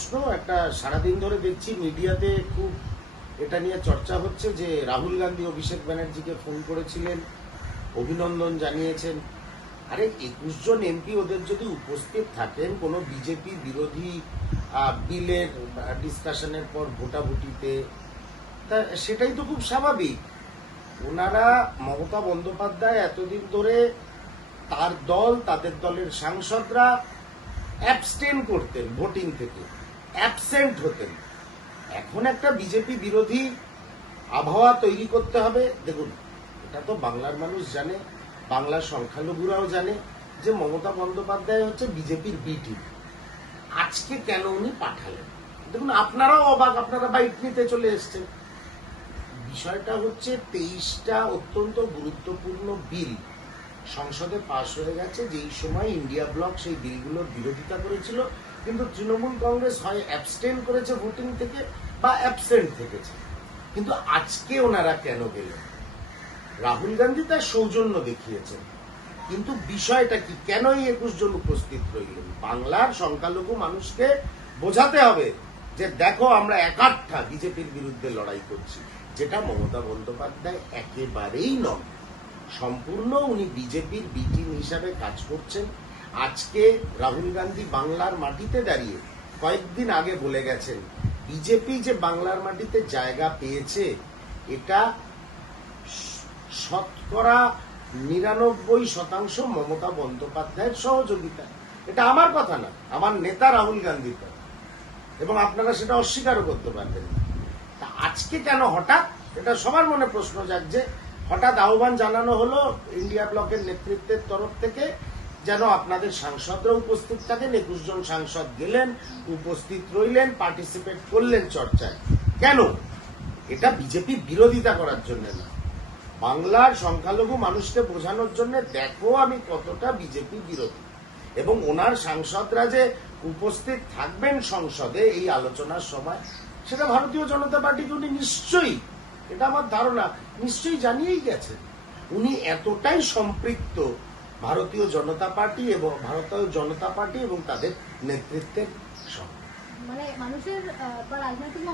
প্রশ্ন। একটা সারাদিন ধরে দেখছি মিডিয়াতে খুব এটা নিয়ে চর্চা হচ্ছে যে রাহুল গান্ধী অভিষেক ব্যানার্জিকে ফোন করেছিলেন, অভিনন্দন জানিয়েছেন। আরে 21 জন এমপি ওদের যদি উপস্থিত থাকেন কোনো বিজেপি বিরোধী বিলের ডিসকাশনের পর ভোটাভুটিতে, তা সেটাই তো খুব স্বাভাবিক। ওনারা মমতা বন্দ্যোপাধ্যায় এতদিন ধরে তার দল, তাদের দলের সাংসদরা অ্যাবস্টেন করতেন ভোটিং থেকে, অ্যাবসেন্ট হতেন। এখন একটা বিজেপি বিরোধী আবহাওয়া তৈরি করতে হবে। দেখুন, এটা তো বাংলার মানুষ জানে, বাংলার সংখ্যালঘুরাও জানে যে মমতা বন্দ্যোপাধ্যায় হচ্ছে বিজেপির বি টিম। আজকে কেন উনি পাঠালেন? দেখুন, আপনারাও অবাক, আপনারা বাইট নিতে চলে এসছেন। বিষয়টা হচ্ছে 23টা অত্যন্ত গুরুত্বপূর্ণ বিল সংসদে পাশ হয়ে গেছে, যেই সময় ইন্ডিয়া ব্লক সেই বিলগুলোর বিরোধিতা করেছিল, কিন্তু তৃণমূল কংগ্রেস হয় অ্যাবস্টেন করেছে ভোটিং থেকে বা অ্যাবসেন্ট থেকেছে। কিন্তু আজকে ওনারা কেন গেলেন? রাহুল গান্ধী তার সৌজন্য দেখিয়েছেন, কিন্তু বিষয়টা কি, কেন এই 21 জন উপস্থিত রইলেন? বাংলার সংখ্যালঘু মানুষকে বোঝাতে হবে যে দেখো, আমরা একাঠা বিজেপির বিরুদ্ধে লড়াই করছি, যেটা মমতা বন্দ্যোপাধ্যায় একেবারেই নন। সম্পূর্ণ উনি বিজেপির বি টিম হিসাবে কাজ করছেন। আজকে রাহুল গান্ধী বাংলার মাটিতে দাঁড়িয়ে কয়েকদিন আগে বলে গেছেন, বিজেপি যে বাংলার মাটিতে জায়গা পেয়েছে এটা শতকরা 99% মমতা বন্দ্যোপাধ্যায়ের সহযোগিতা। এটা আমার কথা না, আমার নেতা রাহুল গান্ধীর কথা, এবং আপনারা সেটা অস্বীকারও করতে পারবেন না। তা আজকে কেন হঠাৎ, এটা সবার মনে প্রশ্ন জাগছে, হঠাৎ আহ্বান জানানো হলো ইন্ডিয়া ব্লকের নেতৃত্বের তরফ থেকে যেন আপনাদের সাংসদরা উপস্থিত থাকেন। 21 জন সাংসদ গেলেন, উপস্থিত রইলেন, পার্টিসিপেট করলেন চর্চায়। কেন? এটা বিজেপি বিরোধিতা করার জন্য না, বাংলার সংখ্যালঘু মানুষকে বোঝানোর জন্য, দেখো আমি কতটা বিজেপি বিরোধী। এবং ওনার সাংসদরা যে উপস্থিত থাকবেন সংসদে এই আলোচনার সময়, সেটা ভারতীয় জনতা পার্টিকে উনি নিশ্চয়ই, এটা আমার ধারণা, নিশ্চয়ই জানিয়েই গেছেন। উনি এতটাই সম্পৃক্ত ভারতীয় জনতা পার্টি এবং তাদের নেতৃত্বের সঙ্গে। মানে মানুষের বা রাজনৈতিক